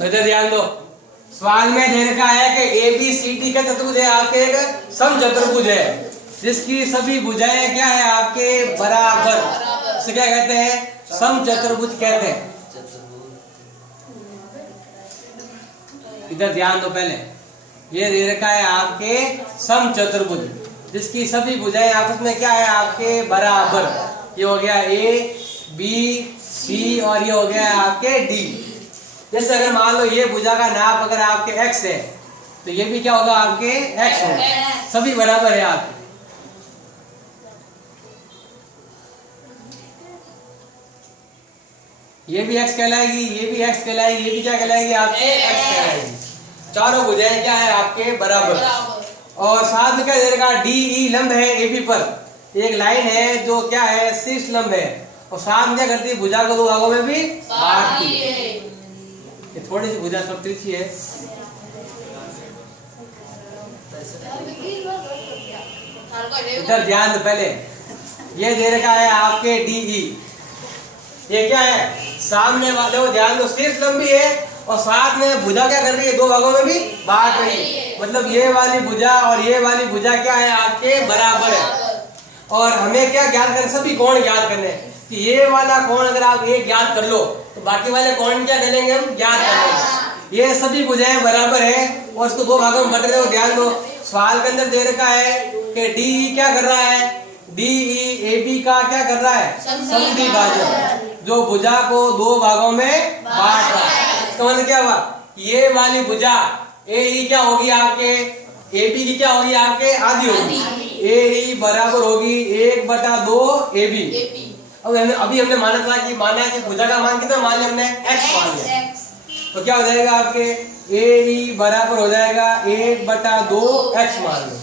तो इधर ध्यान दो, सवाल में दे रखा है कि ABCD का चतुर्भुज है आपके, एक समचतुर्भुज है जिसकी सभी भुजाएं क्या है आपके बराबर। इसे क्या कहते हैं? समचतुर्भुज कहते हैं। इधर ध्यान दो, पहले ये दे रखा है आपके समचतुर्भुज जिसकी सभी भुजाएं आपस में क्या है आपके बराबर। ये हो गया A B C और ये हो गया आपके D। जैसे अगर मान लो ये भुजा का नाप अगर आपके x है तो ये भी क्या होगा आपके x होगा, सभी बराबर है आपके। ये भी x कहलाएगी, ये भी x कहलाएगी, ये भी क्या कहलाएगी आपके x कहलाएगी। चारों भुजाएं क्या है आपके बराबर। और साथ में क्या दे रखा है? DE लंब है AB पर, एक लाइन है जो क्या है शीर्ष लंब है और साथ में क्या करती है भुजा को दो भागों में भी बांटती है। ये थोड़ी सी भुजा सब तिरछी है। इधर ध्यान दो, पहले ये दे रखा है आपके DE, ये क्या है सामने वाले को ध्यान दो शीर्ष लंबी है और साथ में भुजा क्या कर रही है दो भागों में भी बांट रही है। मतलब ये वाली भुजा और ये वाली भुजा क्या है आपके बराबर है। और हमें क्या ज्ञात करना, सभी कोण ज्ञात करने कि ये वाला कोण अगर आप एक ज्ञात कर लो तो बाकी वाले कोण क्या करेंगे हम ज्ञात कर लेंगे। ये सभी भुजाएं बराबर है और इसको दो भागों में बट रहे हो। ध्यान दो, सवाल के अंदर दे रखा है कि DE क्या कर रहा है, DE AB का क्या कर रहा है समद्विभाजन, जो भुजा को दो भागों में बांट रहा है। इसका मतलब क्या हुआ, ये वाली भुजा AE क्या होगी आपके AB की क्या होगी आपके आधी होगी। AE बराबर होगी 1/2 AB। अब अभी हमने माना था कि माना है कि भुजा का मान कितना मान लिया हमने x मान लिया, तो क्या हो जाएगा आपके AE बराबर हो जाएगा 1/2 x मान लो।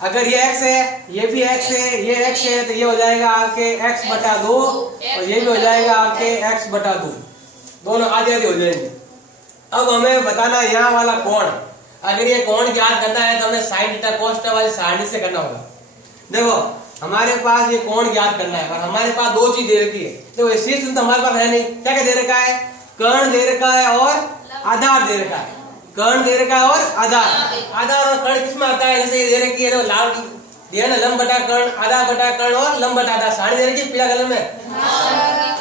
अगर ये x है, ये भी x है, ये x है तो ये हो जाएगा आपके x/2 और ये भी हो जाएगा आपके x/2, दोनों आधे आधे हो जाएंगे। अब हमें बताना यहाँ वाला कोण, अगर ये कोण ज्ञात करना है तो हमें sin थीटा cos थीटा वाली सारणी से करना होगा। देखो हमारे पास ये कोण ज्ञात करना है और हमारे पास दो चीज दे रखी है। देखो ये शीर्ष तो हमारे पास है नहीं, क्या क्या दे रखा है, कर्ण दे रखा है और आधार दे रखा है। कर्ण दे रखा है और आधार, आधार और कर्ण किसमें आता है, जैसे ये दे रखी है लाल दिया ना, लंब बटा कर्ण, आधार बटा कर्ण और लंब बटा आधार, सारणी दे रखी है पीला कलर में।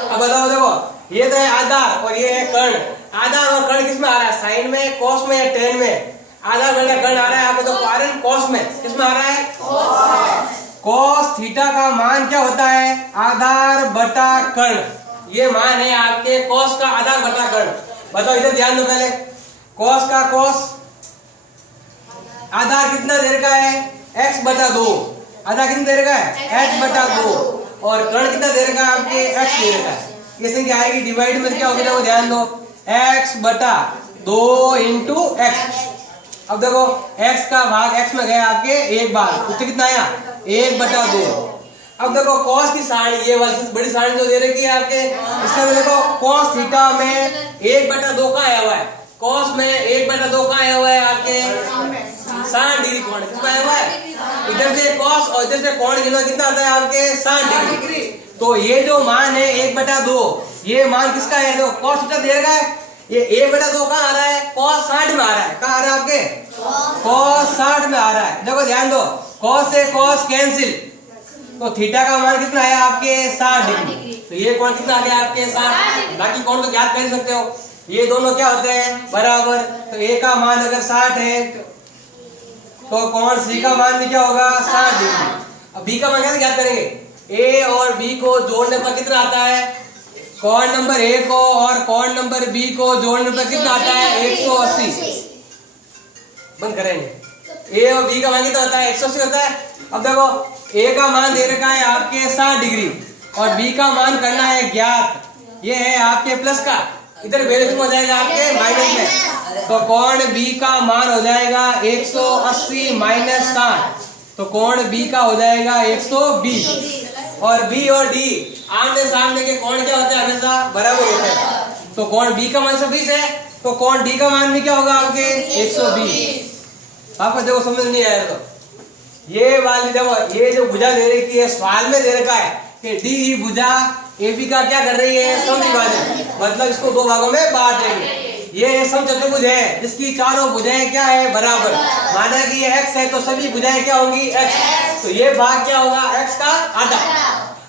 अब बताओ, देखो ये तो है आधार और ये है कर्ण। आधार और कर्ण किसमें आ रहा है, साइन में, कॉस में या टेन में। आधार बटा कर्ण आ रहा है आपको तो कारण कॉस में, किसमें आ रहा है कॉस थीटा का मान क्या होता है आधार बटा कर्ण। ये मान है आपके कॉस का आधार बटा कर्ण। बताओ इधर ध्यान दो, पहले कॉस का कॉस आधार कितना दे रखा है x/2, आधार कितना दे रखा है x/2 और कर्ण कितना दे रखा है आपके x दे रखा है। कैसे क्या आएगी डिवाइड में क्या होगा, ध्यान दो x/2 इंटू x। अब देखो x का भाग x में गया आपके एक बार, तो कितना आया 1/2। अब देखो cos की सारणी ये वाली बड़ी सारणी जो दे रखी है आपके, इसका देखो cos थीटा में 1/2 का आया हुआ है, cos में 1/2 का आया हुआ है आपके 60 डिग्री कोण कितना आया हुआ है। इधर से cos और इधर से कोण कितना आता है आपके 60 डिग्री। तो ये जो मान है 1/2 ये मान किसका है, जो cos थीटा दे रखा है ये 1/2 कहाँ आ रहा है, cos 60 में आ रहा है। कहाँ आ रहा है आपके cos 60 में आ रहा है। देखो ध्यान दो, cos से cos कैंसिल, तो थीटा का मान कितना है आपके 60 डिग्री। तो ये कोण कितना आ गया आपके 60, बाकी कोण तो ज्ञात कर सकते हो। ये दोनों क्या होते हैं बराबर, तो ए का मान अगर 60 है तो कोण सी का मान भी क्या होगा 60 डिग्री। अब बी का मान कैसे ज्ञात करेंगे, ए और बी को जोड़ने पर कितना आता है, कोण नंबर ए को और कोण नंबर बी को जोड़ने पर कितना आता है 180। बंद करेंगे, ए और बी का मान कितना होता है 180 होता है। अब देखो ए का मान दे रखा है आपके 60 डिग्री और बी का मान करना है ज्ञात, ये है आपके प्लस का, इधर वैल्यू हो जाएगा आपके माइनस में। तो कोण बी का मान हो जाएगा 180 माइनस 60, तो कोण बी का हो जाएगा 120। और बी और डी आमने सामने के कोण क्या होते हैं हमेशा बराबर होते हैं। तो कोण बी का मान 120 है तो कोण डी का मान भी क्या होगा आपके 120। आपको देखो समझ नहीं आया तो ये वाली देखो, ये जो भुजा दे रखी है सवाल में दे रखा है कि डी भुजा AB का क्या कर रही है समद्विभाजन, मतलब इसको दो भागों में बांट देंगे। ये समचतुर्भुज है जिसकी चारों भुजाएं क्या है, बराबर। माना कि ये x है तो सभी भुजाएं क्या होंगी, x। तो ये भाग क्या होगा, x का आधा।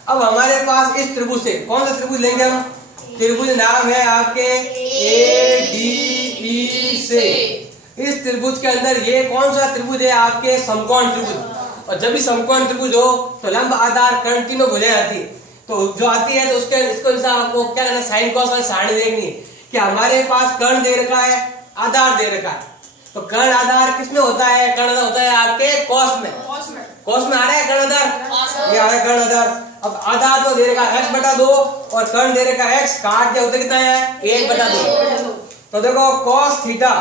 अब हमारे पास इस त्रिभुज से कौन सा त्रिभुज लेंगे हम, त्रिभुज नाम है आपके ADE से। इस त्रिभुज के अंदर ये कौन सा त्रिभुज है, आपके समकोण त्रिभुज। और जब भी समकोण त्रिभुज हो तो लंब, आधार, कर्ण तीनों भुजाएं आती है। तो जो आती है तो उसके इसको आपको क्या करना, साइन कॉस वाली सारणी देखनी है कि हमारे पास कर्ण दे रखा है, आधार दे रखा है। तो कर्ण आधार किसमें होता है, कर्ण आधार होता है आपके कॉस में। कॉस में आ रहा है कर्ण आधार, ये आ रहा है कर्ण आधार। अब आधार तो दे रखा x बटा 2 और कर्ण दे रखा x, काट दिया होता कितना है, 1 बटा 2। तो देखो cos थीटा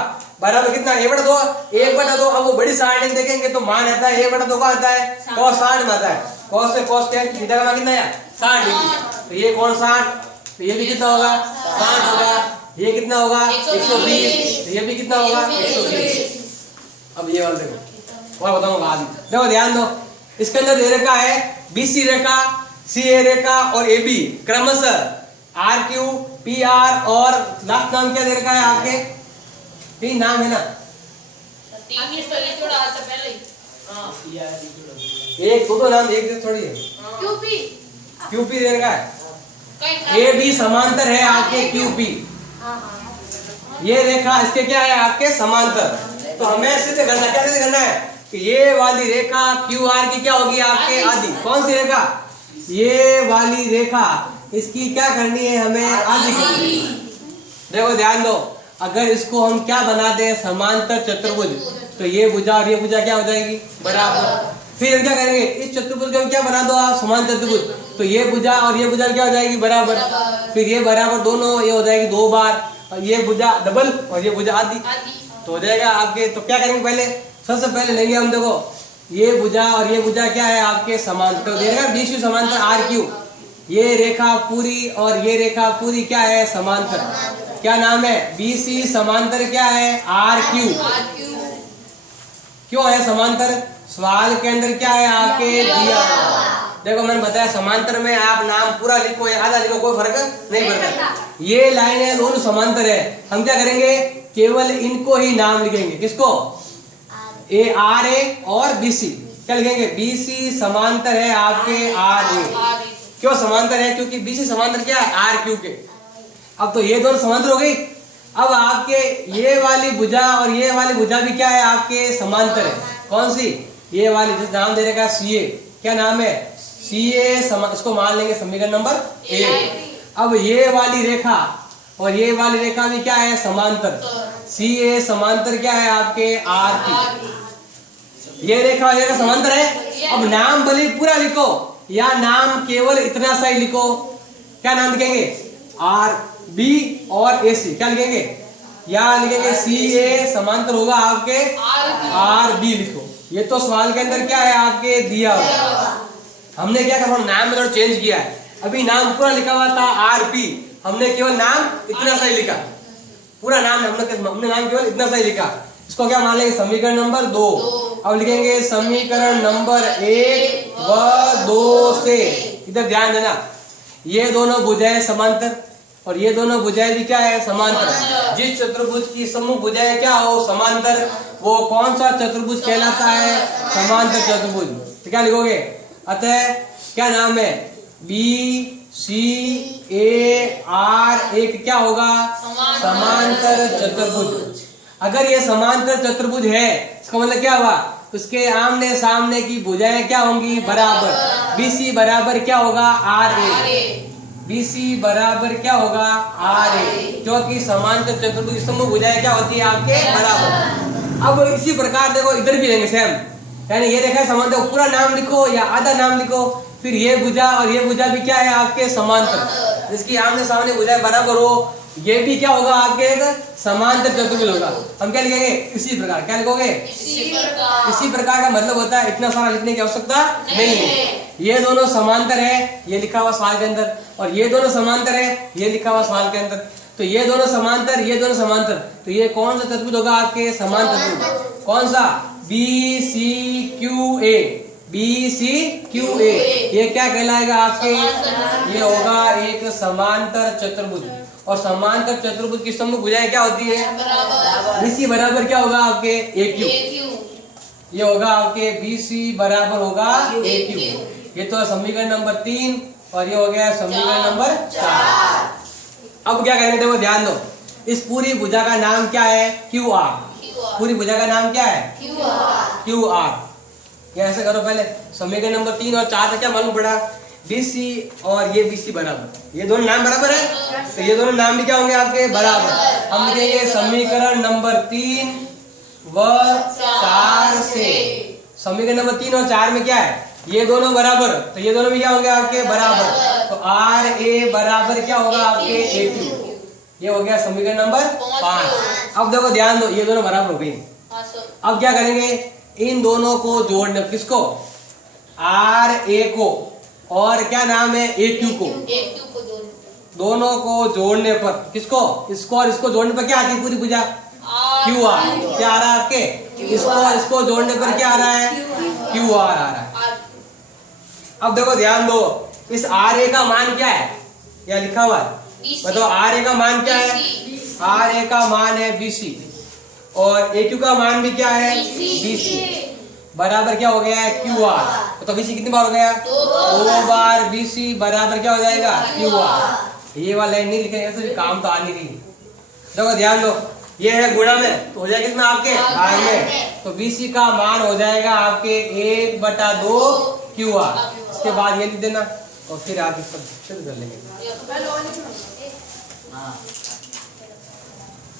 बराबर कितना, 1 बटा 2, 1 बटा 2। अब वो बड़ी सारणी देखेंगे तो मान आता है 1 बटा 2 का आता है cos 60 में आता है। cos से cos tan थीटा का मान कितना है, 60 डिग्री। तो ये कौन 60, तो ये भी कितना होगा, 60 होगा। ये कितना होगा, 120। तो ये भी कितना होगा, 120। अब ये वाला देखो और बताऊंगा आगे। देखो ध्यान दो, इसके अंदर दे रखा है BC रेखा, CA रेखा और AB क्रमशः RQ, PR और लास्ट नाम क्या दे रखा है आपके, 3 नाम है ना, एक दो नाम, एक थोड़ी है। QP दे रखा है, AB समांतर है आपके QP। ये रेखा इसके क्या है, आपके समांतर। तो हमें सिद्ध करना, क्या सिद्ध करना है कि ये वाली रेखा QR की क्या होगी, आपके आधी। कौन सी रेखा, ये वाली रेखा, इसकी क्या करनी है हमें, आधी करनी है। देखो ध्यान दो, अगर इसको हम क्या बना दे, समांतर चतुर्भुज, तो ये भुजा और ये भुजा क्या हो जाएगी, बराबर। फिर हम क्या करेंगे, इस चतुर्भुज को क्या बना दो आप, समांतर चतुर्भुज, तो ये भुजा और ये भुजा क्या हो जाएगी, बराबर। फिर ये बराबर दोनों, ये हो जाएगी 2 बार, और ये भुजा डबल और ये भुजा आधी, तो हो जाएगा आपके। तो क्या करेंगे, पहले सबसे पहले लेंगे हम, देखो ये भुजा और ये भुजा क्या है आपके समांतर, तो देगा BC समांतर RQ। ये रेखा पूरी और ये रेखा पूरी क्या है, समांतर। क्या नाम है, BC समांतर क्या है, RQ। क्यों है समांतर, सवाल के अंदर क्या है आपके दिया। देखो मैंने बताया समांतर में आप नाम पूरा लिखो या आधा लिखो, कोई फर्क नहीं पड़ता। ये लाइन है, दोनों समांतर है। हम क्या करेंगे, केवल इनको ही नाम लिखेंगे, किसको, RA और BC। क्या लिखेंगे, BC समांतर है आपके RA। क्यों समांतर है, क्योंकि BC समांतर क्या है, RQ के। अब तो ये दोनों समांतर हो गई। अब आपके ये वाली भुजा और ये वाली भुजा भी क्या है, आपके समांतर है। कौन सी, ये वाली, जिस नाम दे रखा CA, क्या नाम है, CA इसको मान लेंगे समीकरण नंबर 1। अब ये वाली रेखा और ये वाली रेखा भी क्या है, समांतर। CA समांतर क्या है आपके RP। ये रेखा और ये रेखा समांतर है। अब नाम भले पूरा लिखो या नाम केवल इतना सा ही लिखो, क्या नाम लिखेंगे, RB और AC। क्या लिखेंगे, या लिखेंगे CA समांतर होगा आपके RB लिखो। ये तो सवाल के अंदर क्या है आपके दिया हुआ। हमने क्या कहा, नाम में थोड़ा चेंज किया है। अभी नाम पूरा लिखा हुआ था RP, हमने केवल नाम इतना सा ही लिखा, पूरा नाम हमने नाम केवल इतना सा ही लिखा। इसको क्या मान लेंगे, समीकरण नंबर 2। अब लिखेंगे समीकरण नंबर 1 व 2 से, इधर ध्यान देना, ये दोनों भुजाएं समांतर और ये दोनों भुजाएं भी क्या है, समांतर। जिस चतुर्भुज की समूह भुजाएं क्या हो, समांतर, वो कौन सा चतुर्भुज कहलाता है, समांतर चतुर्भुज। तो क्या लिखोगे, अतः क्या नाम है, BCAR एक क्या होगा, समांतर चतुर्भुज। अगर ये समांतर चतुर्भुज है, इसका मतलब क्या हुआ, उसके आमने सामने की भुजाएं क्या होंगी, बराबर। BC बराबर क्या होगा, RA। BC बराबर क्या होगा, RA, क्योंकि समांतर चतुर्भुज समूह भुजाएं क्या होती है आपके, बराबर। अब इसी प्रकार देखो इधर भी लेंगे सेम, यानी ये देखा समांतर, पूरा नाम लिखो या आधा नाम लिखो। फिर ये भुजा और ये भुजा भी क्या है आपके, समांतर, जिसकी आमने सामने भुजाएं बराबर हो, ये भी क्या होगा आपके, एक समांतर चतुर्भुज होगा। हम क्या लिखेंगे, इसी प्रकार। क्या लिखोगे, इसी प्रकार का मतलब होता है, इतना सारा लिखने की आवश्यकता नहीं है। ये दोनों समांतर है, ये लिखा हुआ सवाल के अंदर, और ये दोनों समांतर है, ये लिखा हुआ सवाल के अंदर। तो ये दोनों समांतर, ये दोनों समांतर, तो ये कौन सा चतुर्भुज होगा आपके, समांतर चतुर्भुज। कौन सा, BCQA। BCQA ये क्या कहलाएगा आपके, ये होगा एक समांतर चतुर्भुज। और समांतर चतुर्भुज की सम्मुख भुजाएं क्या होती है? बराबर। बीसी बराबर क्या होगा आपके? ए क्यू। ये होगा आपके बीसी बराबर होगा ए क्यू। ये तो समीकरण नंबर 3 और ये हो गया समीकरण नंबर 4। अब क्या करेंगे, देखो ध्यान दो, इस पूरी भुजा का नाम क्या है? Q R. पूरी भुजा का नाम क्या है? Q R. ये ऐसे करो, पहले समीकरण नंबर 3 और 4 से क्या मालूम पड़ा? बीसी और ये बीसी बराबर, ये दोनों नाम बराबर है, तो ये दोनों नाम भी क्या होंगे आपके? बराबर। हम लिखेंगे समीकरण नंबर 3 व 4 से। समीकरण नंबर 3 और 4 में क्या है? ये दोनों बराबर, तो ये दोनों भी क्या होंगे आपके? बराबर। तो आर ए बराबर क्या होगा आपके? ए क्यू। ये हो गया समीकरण नंबर 5। अब देखो ध्यान दो, ये दोनों बराबर हो गई। अब क्या करेंगे, इन दोनों को जोड़ने, किसको? आर ए को और क्या नाम है? ए क्यू को। दोनों को जोड़ने पर किसको? इसको और इसको जोड़ने पर क्या आती है पूरी भुजा? Q R. क्या आ रहा है आपके? इसको और इसको जोड़ने पर क्या आ रहा है? क्यू आर आ रहा है। अब देखो ध्यान दो, इस आर ए का मान क्या है? या लिखा हुआ है, मतलब आर ए का मान क्या है? आर ए का मान है बीसी और ए क्यू का मान भी क्या है? बीसी। बराबर क्या हो गया है? Q R. तो बीसी कितनी बार हो गया? 2 बार। बीसी बराबर क्या हो जाएगा? Q R. ये वाला लाइन नहीं लिखेंगे तो काम तो आ नहीं रही। देखो ध्यान दो, ये है गुणा में, तो हो जाएगा कितना आपके? भाग में। तो बीसी का मान हो जाएगा आपके 1/2 क्यू आर। इसके बाद ये लिख देना और फिर आप इसको शुद्ध कर लेंगे।